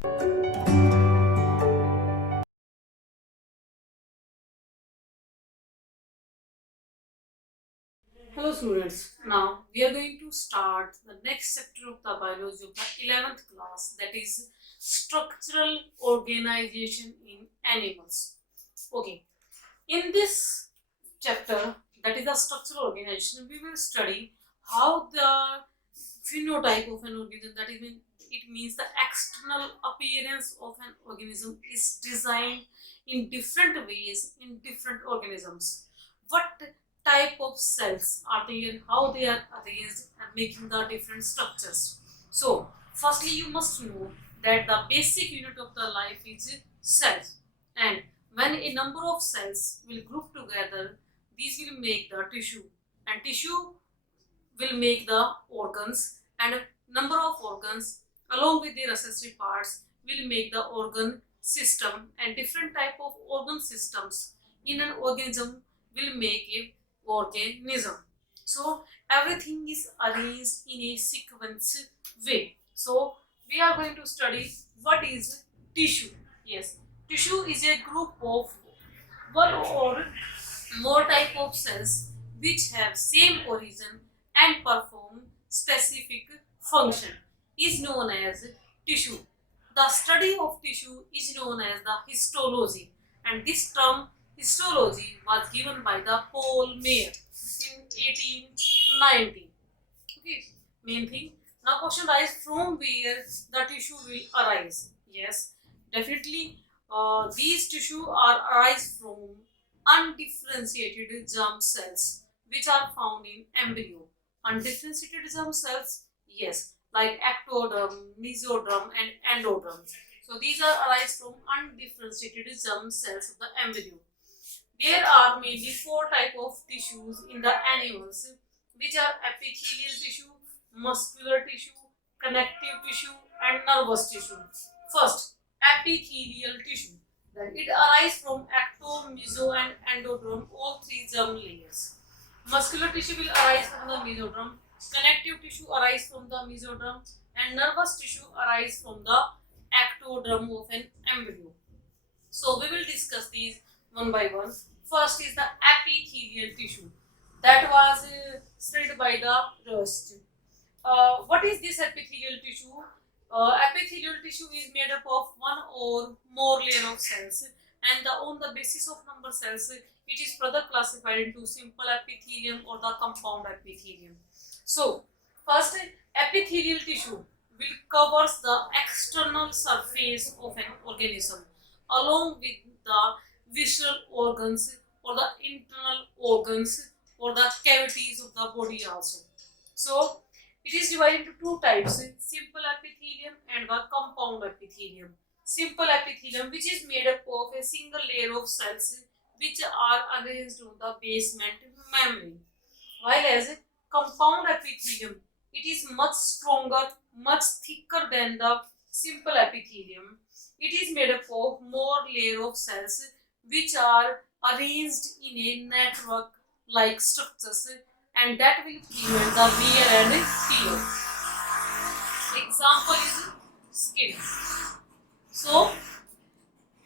Hello students, now we are going to start the next chapter of the biology of the 11th class, that is structural organization in animals. Okay, in this chapter, that is the structural organization, we will study how the phenotype of an organism, that is it means the external appearance of an organism, is designed in different ways in different organisms. What type of cells are there, how they are arranged and making the different structures. So firstly you must know that the basic unit of the life is cells, and when a number of cells will group together, these will make the tissue, and tissue will make the organs, and a number of organs along with their accessory parts will make the organ system, and different type of organ systems in an organism will make a organism. So everything is arranged in a sequence way. So we are going to study what is tissue. Yes, tissue is a group of one or more type of cells which have same origin and perform specific function is known as tissue. The study of tissue is known as the histology, and this term histology was given by the Paul Mayer in 1890. Okay, main thing. Now question arises, from where the tissue will arise. Yes, definitely these tissue are arise from undifferentiated germ cells which are found in embryo. Undifferentiated germ cells, yes, like ectoderm, mesoderm and endoderm. So these are arise from undifferentiated germ cells of the embryo. There are mainly four type of tissues in the animals, which are epithelial tissue, muscular tissue, connective tissue and nervous tissue. First, epithelial tissue. It arises from ecto, meso and endoderm, all three germ layers. Muscular tissue will arise from the mesoderm, connective tissue arise from the mesoderm and nervous tissue arise from the ectoderm of an embryo. So we will discuss these one by one. First is the epithelial tissue that was studied by the Rust. What is this epithelial tissue? Epithelial tissue is made up of one or more layer of cells, and on the basis of number cells, it is further classified into simple epithelium or the compound epithelium. So, first, epithelial tissue will covers the external surface of an organism along with the visceral organs or the internal organs or the cavities of the body also. So it is divided into two types, simple epithelium and the compound epithelium. Simple epithelium, which is made up of a single layer of cells which are arranged on the basement membrane, while as compound epithelium, it is much stronger, much thicker than the simple epithelium. It is made up of more layer of cells which are arranged in a network like structures, and that will prevent the wear and tear. Example is skin. So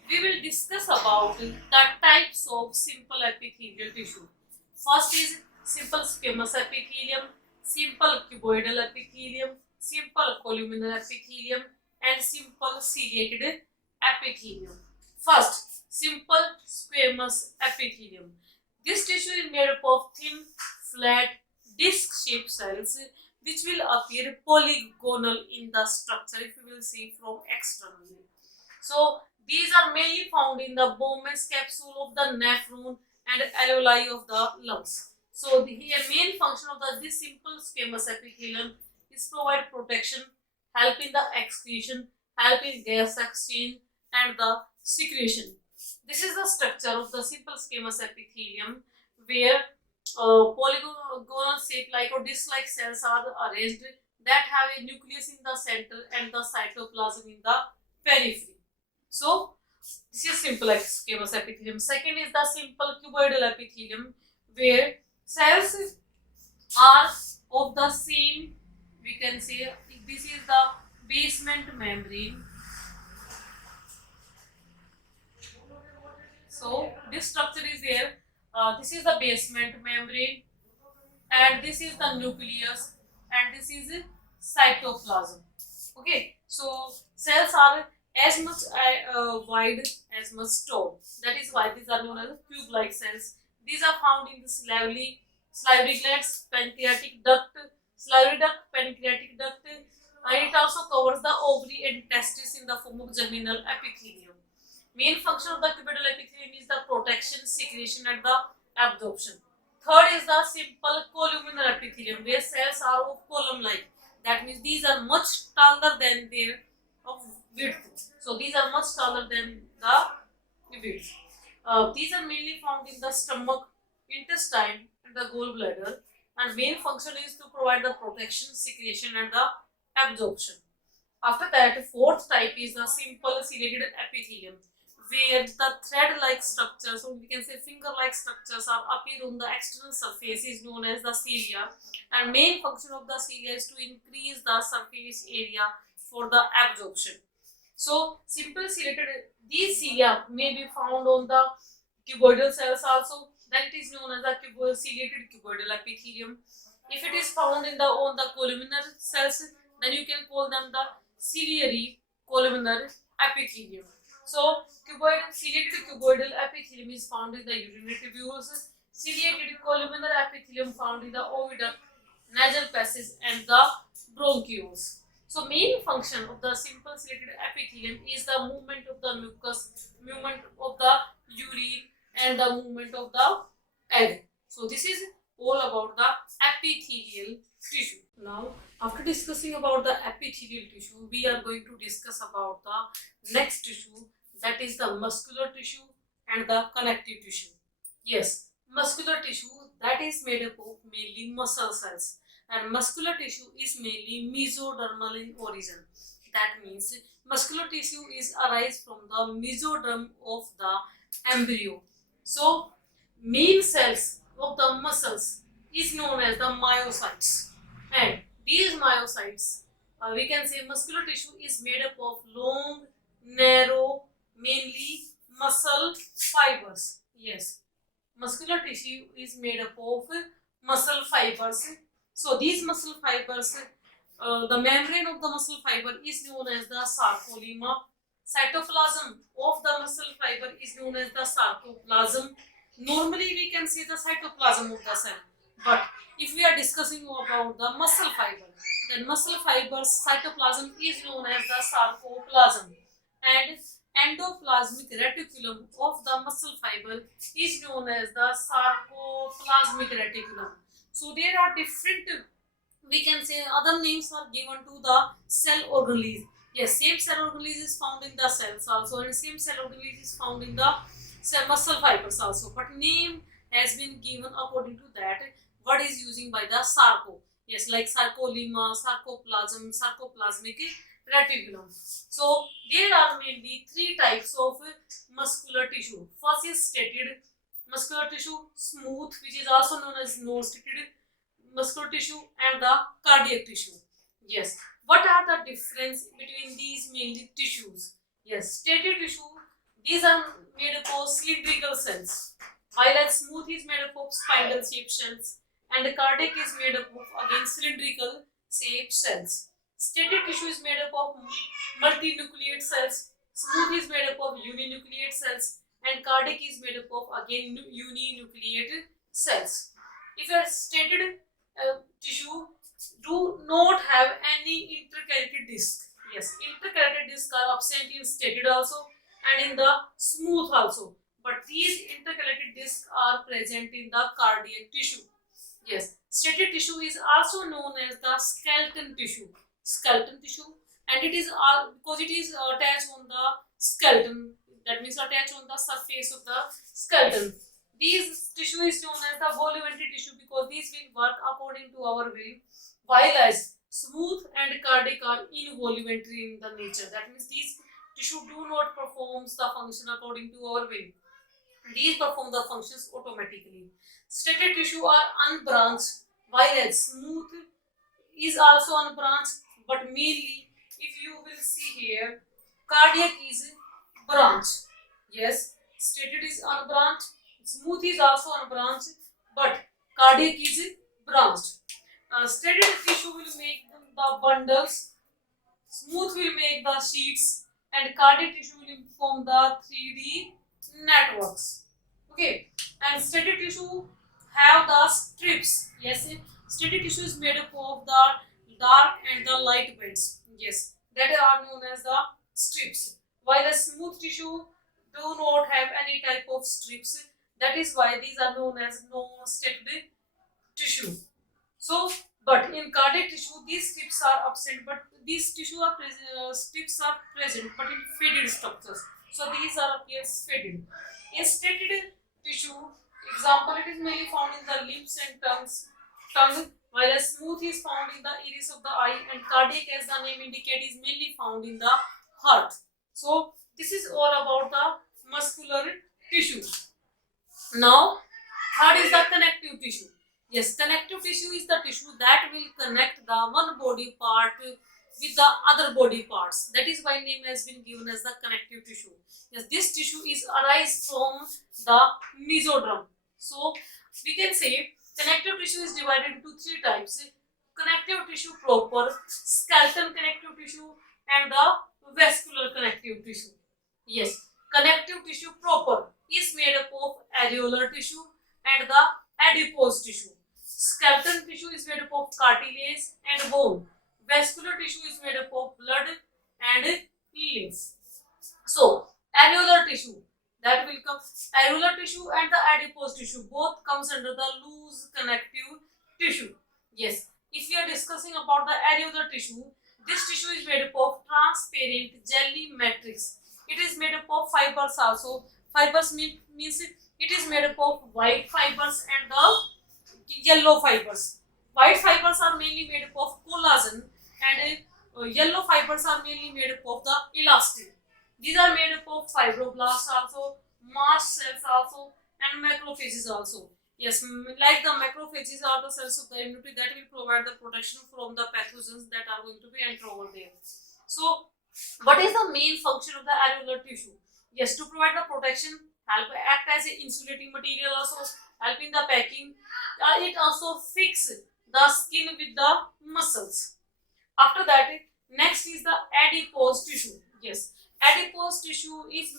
we will discuss about the types of simple epithelial tissue. First is simple squamous epithelium, simple cuboidal epithelium, simple columnar epithelium and simple ciliated epithelium. First, simple squamous epithelium. This tissue is made up of thin, flat, disc-shaped cells which will appear polygonal in the structure if you will see from externally. So these are mainly found in the Bowman's capsule of the nephron and alveoli of the lungs. So the here main function of this simple squamous epithelium is provide protection, help in the excretion, help in gas exchange and the secretion. This is the structure of the simple squamous epithelium, where polygonal shape like or disc-like cells are arranged that have a nucleus in the center and the cytoplasm in the periphery. So this is simple squamous epithelium. Second is the simple cuboidal epithelium, where cells are of the same, we can say this is the basement membrane here. This is the basement membrane, and this is the nucleus, and this is cytoplasm. Okay, so cells are as much wide as much tall. That is why these are known as tube-like cells. These are found in the salivary glands, pancreatic duct, pancreatic duct, and it also covers the ovary and testis in the form of germinal epithelium. Main function of the cuboidal epithelium is the protection, secretion, and the absorption. Third is the simple columnar epithelium, where cells are of column-like. That means these are much taller than their of width. So these are much taller than the width. These are mainly found in the stomach, intestine, and the gallbladder. And main function is to provide the protection, secretion, and the absorption. After that, fourth type is the simple ciliated epithelium, where the thread-like structures, or we can say finger-like structures, are appear on the external surface, is known as the cilia. And main function of the cilia is to increase the surface area for the absorption. So simple ciliated, these cilia may be found on the cuboidal cells also. Then it is known as the ciliated cuboidal epithelium. If it is found in the on the columnar cells, then you can call them the ciliary columnar epithelium. So ciliated cuboidal epithelium is found in the urinary tubules. Ciliated columnar epithelium found in the oviduct, nasal passage, and the bronchioles. So main function of the simple ciliated epithelium is the movement of the mucus, movement of the urine, and the movement of the egg. So this is all about the epithelial tissue. Now, after discussing about the epithelial tissue, we are going to discuss about the next tissue, that is the muscular tissue and the connective tissue. Yes, muscular tissue, that is made up of mainly muscle cells, and muscular tissue is mainly mesodermal in origin. That means muscular tissue is arise from the mesoderm of the embryo. So main cells of the muscles is known as the myocytes, and these myocytes, we can say muscular tissue is made up of long, narrow, mainly muscle fibers. Yes, muscular tissue is made up of muscle fibers. So these muscle fibers, the membrane of the muscle fiber is known as the sarcolemma. Cytoplasm of the muscle fiber is known as the sarcoplasm. Normally we can see the cytoplasm of the cell, but if we are discussing about the muscle fiber, then muscle fiber's cytoplasm is known as the sarcoplasm, and endoplasmic reticulum of the muscle fiber is known as the sarcoplasmic reticulum. So there are different, we can say, other names are given to the cell organelles. Yes, same cell organelles is found in the cells also, and same cell organelles is found in the cell muscle fibers also, but name has been given according to that what is using by the sarco. Yes, like sarcolemma, sarcoplasm, sarcoplasmic reticulum. So there are mainly three types of muscular tissue. First is stated muscular tissue, smooth, which is also known as non-stated muscular tissue, and the cardiac tissue. Yes, what are the difference between these mainly tissues? Yes, stated tissue, these are made up of cylindrical cells, while as smooth is made up of spindle shaped cells, and the cardiac is made up of again cylindrical shaped cells. Stated tissue is made up of multinucleate cells, smooth is made up of uninucleate cells, and cardiac is made up of again uninucleate cells. If a stated tissue do not have any intercalated disc, yes, intercalated discs are absent in stated also and in the smooth also, but these intercalated discs are present in the cardiac tissue. Yes, stated tissue is also known as the skeleton tissue. Skeleton tissue, and it is because it is attached on the skeleton. That means attached on the surface of the skeleton. These tissue is known as the voluntary tissue because these will work according to our will, while as smooth and cardiac are involuntary in the nature. That means these tissue do not perform the function according to our will. These perform the functions automatically. Stated tissue are unbranched, while as smooth is also unbranched, but mainly if you will see here, cardiac is branched. Yes, stated is unbranched, Smooth is also unbranched, but cardiac is branched. Steady tissue will make the bundles, smooth will make the sheets, and cardiac tissue will form the 3D networks. Okay, and steady tissue have the strips. Yes, steady tissue is made up of the dark and the light bands. Yes, that are known as the strips. While the smooth tissue do not have any type of strips, that is why these are known as non-steady tissue. So, but in cardiac tissue, these strips are absent, but these strips are present, but in faded structures. So these are appears faded. In steady tissue, example, it is mainly found in the lips and tongue, while a smooth is found in the iris of the eye, and cardiac, as the name indicates, is mainly found in the heart. So this is all about the muscular tissue. Now, third is the connective tissue. Yes, connective tissue is the tissue that will connect the one body part with the other body parts. That is why name has been given as the connective tissue. Yes, this tissue is arise from the mesoderm. So we can say connective tissue is divided into three types: connective tissue proper, skeletal connective tissue, and the vascular connective tissue. Yes, connective tissue proper is made up of areolar tissue and the adipose tissue. Skeletal tissue is made up of cartilage and bone. Vascular tissue is made up of blood and lymph. So, areolar tissue, that will come, areolar tissue and the adipose tissue both comes under the loose connective tissue. Yes, if we are discussing about the areolar tissue, this tissue is made up of transparent jelly matrix. It is made up of fibers also. Fibers means it is made up of white fibers and the yellow fibers. White fibers are mainly made up of collagen, and yellow fibers are mainly made up of the elastin. These are made up of fibroblasts also, mast cells also, and macrophages also. Yes, like the macrophages are the cells of the immunity that will provide the protection from the pathogens that are going to be enter over there. So, what is the main function of the areolar tissue? Yes, to provide the protection, act as an insulating material also, help in the packing. It also fix the skin with the muscles. After that, next is the adipose tissue. Yes, adipose tissue is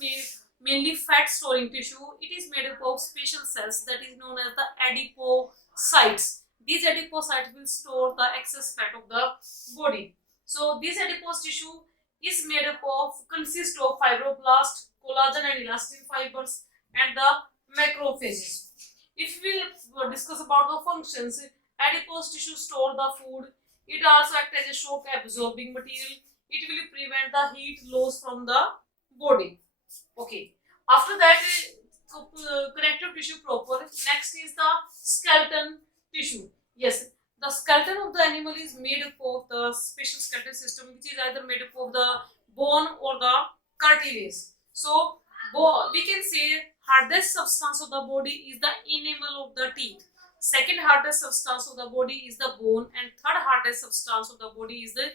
mainly fat storing tissue. It is made up of special cells that is known as the adipocytes. These adipocytes will store the excess fat of the body. So this adipose tissue is made up of, consists of fibroblast, collagen and elastin fibers, and the macrophages. If we discuss about the functions, adipose tissue store the food. It also acts as a shock absorbing material. It will prevent the heat loss from the body. Okay. After that, connective tissue proper. Next is the skeleton tissue. Yes, the skeleton of the animal is made up of the special skeleton system, which is either made up of the bone or the cartilage. So we can say hardest substance of the body is the enamel of the teeth. Second hardest substance of the body is the bone, and third hardest substance of the body is the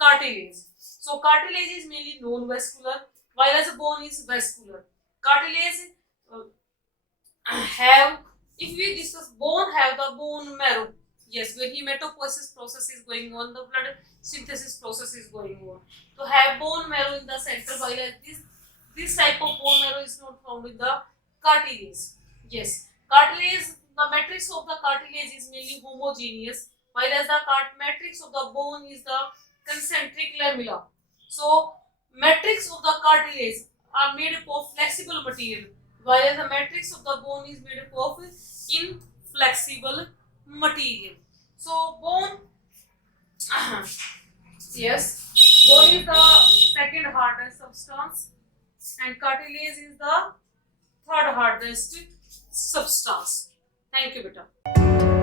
cartilage. So cartilage is mainly non-vascular, while as a bone is vascular. Cartilage have, if we discuss bone, have the bone marrow. Yes, where hematopoiesis process is going on, the blood synthesis process is going on. To have bone marrow in the center, while this type of bone marrow is not found in the cartilage. Yes, cartilage, the matrix of the cartilage is mainly homogeneous, while as the matrix of the bone is the concentric lamella. So, matrix of the cartilage are made up of flexible material, while the matrix of the bone is made up of inflexible material. So, bone, yes, bone is the second hardest substance, and cartilage is the third hardest substance. Thank you, beta.